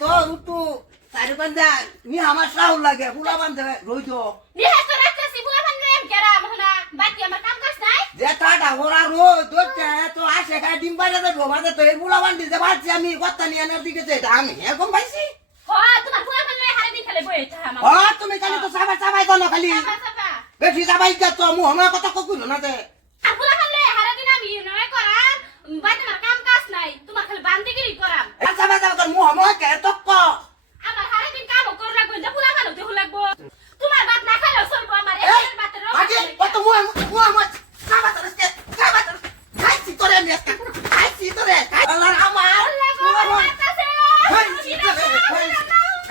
তো উঠু সারি বান্ধা নি আমার সাউল লাগে ফুলা বান্ধে রইতো নি হাত রাখছি ফুলা বান্ধে গেরা মহনা বাকি আমার কাম কাজ নাই যে টাটা ওরা রো দোতে তো আসে গায় ডিম বাজা দে বাজা তো এই ফুলা বান্ধি যে বাচ্চা আমি কথা নিয়ে আনার দিকে যাই আমি এরকম পাইছি তোমার ফুলা বান্ধে হারে দিন খেলে বই থা আমার তুমি খালি তো সাবা সাবাই দাও না খালি বেশি সাবাই যা তো মু আমার কথা কইলো না দে আর ফুলা বান্ধে হারে দিন আমি নয় করাম বাই তোমার কাম কাজ নাই তোমার খালি বান্দিগিরি করাম সাবা সাবা মু আমার কে তক্ক আমার হারে দিন কাম কর লাগবে যে ফুলা বান্ধে দেহ লাগবো তোমার বাত না খাইলো চলবো আমার এই বাতের রোগ আগে কত মু আমার সাবা সাবা খাইছি তোরে আমি খাইছি তোরে আল্লাহ আমার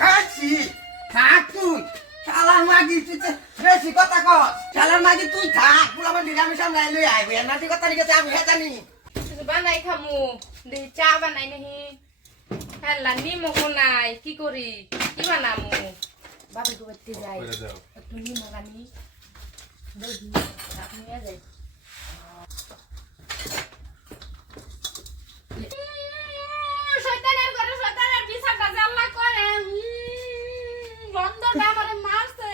খাইছি থাক তুই শালার মাগি তুই বেশি কথা কস শালার মাগি তুই থাক পুরা মানে আমি সামনে লই আইবে নাটি কথা নিকে আমি হেতানি বানাই খামু দি চা বানাই নাহি হেলা নিমক নাই কি করি কি বানামু বাবু তো বাড়তে যাই একটু নিমক আনি দেখি আপনি যাই শয়তানের ঘরে শয়তানের পিছাটা জাল্লা করে বন্ধটা আমারে মারছে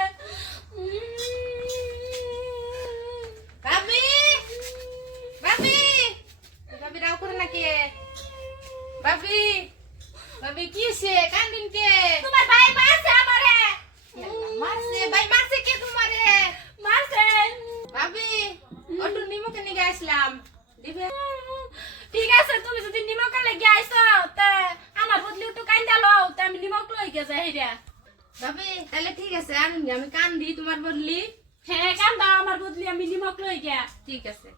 বাবি বাবি বাবি রাও করে নাকি বাবি বাবি কি সে কান্দিন কে তোমার ভাই মারছে আমারে মারছে ভাই মারছে কে তোমারে মারছে বাবি অটো নিমক নিয়ে আসলাম দিবে ঠিক আছে তুমি যদি নিমক লাগি আইছো তে আমার বদলি একটু কান্দা লও তে আমি নিমক লই গে যাই হেরা বাবি তাহলে ঠিক আছে আমি কান্দি তোমার বদলি হ্যাঁ কান্দা আমার বদলি আমি নিমক লই গে ঠিক আছে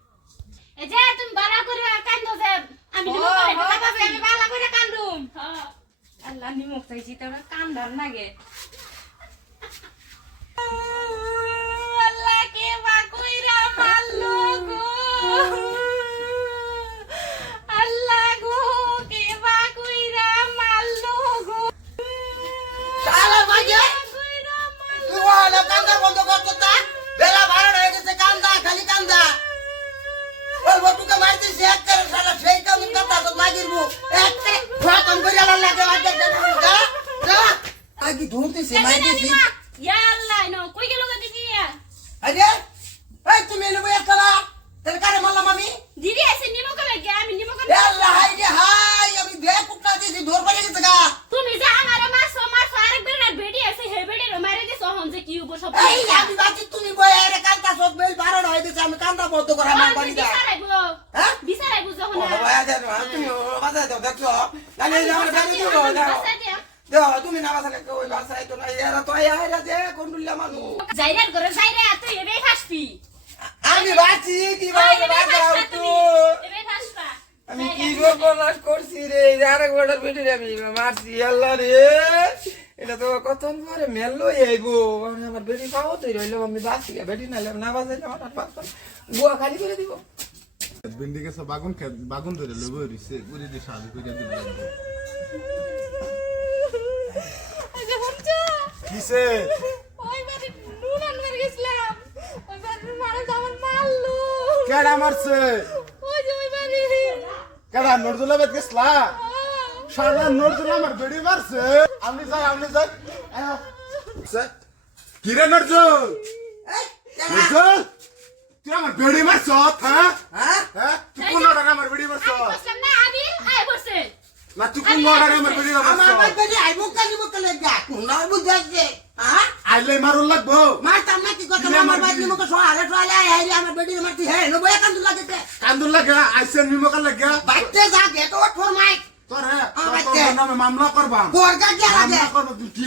এই যে তুমি বালা করে কান্দো যে আমি নিমক লই গে বাবি আমি বালা করে কান্দুম হ্যাঁ আল্লাহ নিমক চাইছি তাহলে কান্দার নাগে আল্লাহ কে বা কইরা মারলো গো আল্লাহ গো কে বা কইরা মারলো গো শালার মাগি কইরা মারলো তুই ওয়ালা কান্দা বন্ধ কর তো তা বেলা 12 হয়ে গেছে কান্দা খালি কান্দা ওর বটুকে মারতেছি এক করে শালা সেই কাম করতা তো মাগিরবো এক করে খতম করে লাগে আগে যা যা আগি ধরতেছি মারতেছি ইয়া আল্লাহ নো কই গেল গা দিদি আরে এই তুমি এনে বইয়া চলা তাহলে কারে মারলাম আমি দিদি এসে নিমক লাগি আমি নিমক এ আল্লাহ হাই রে হাই আমি বে কুকটা দিছি ধর পড়ে গেছে গা তুমি যা আমারে মারছো আরেকবার না বেডি আছে হে বেডি মারে দিছো হন যে কি উবো সব এই আমি বাকি তুমি বইয়া এর কান্তা সব বেল 12 হয়ে গেছে আমি কান্দা বন্ধ করে আমার বাড়ি যা হ্যাঁ বিচারাইবো যখন ও বাবা যা তুমি বাজা দাও দেখো নালে আমার বাড়ি দিও দাও তুমি না বাসা কে ওই বাসায় তো না এরা তো আইরা যে কোন্ডুল্লা মানু যাইরাত করে যাইরা তুই এবে খাসবি আমি বাঁচি কি ভাবে বাজাও তো এবে খাসবা আমি কি সর্বনাশ করছি রে আরেক বড় বেটি আমি মারছি আল্লাহ রে এটা তো কতক্ষণ পরে মেললো আইবো আমার বেটি পাও তো রইলো আমি বাঁচি বেটি নাইলে না বাঁচাইলে আমার পাঁচটা বুয়া খালি করে দিব ভিন্ডি গেছে বাগুন ধরে লব হইছে উড়ি দিয়ে শাদি কইরা দিল আগে হচ্ছে কিসে ওই বাড়ি নুন আনবার গেছিলাম ওই বাড়ির মানুষ আমার মারলো কেডা মারছে ওই যে ওই বাড়ি কেডা নরদুলা বেত গেছলা শালা নরদুলা আমার বেড়ি মারছে আমি যাই কি রে নরদুল এই নরদুল তুই আমার বেড়ি মারছ হ্যাঁ হ্যাঁ হ্যাঁ তুই কোন অর্ডারে আমার বেড়ি মারছ বসলাম না আমি আয় বসে না তুই কোন অর্ডারে আমার বেড়ি আমার মারছ বাড়ি আইবো কালি বকলে গা কোনা বুঝাছে হ্যাঁ আইলে মারুল লাগবো মারতাম না কি কথা আমার বাড়ি মুখ সোয়ালে সোয়ালে আই আমার বেডি মারতি হে নো বয়া কান্দু লাগেতে কান্দুল লাগা আইসেন মিমকা লাগা বাইতে যা গেট ওঠ ফর মাইক তোর হ্যাঁ বাচ্চা। তোর নামে মামলা করবা কোরগা গেলা মামলা করবা তুই কি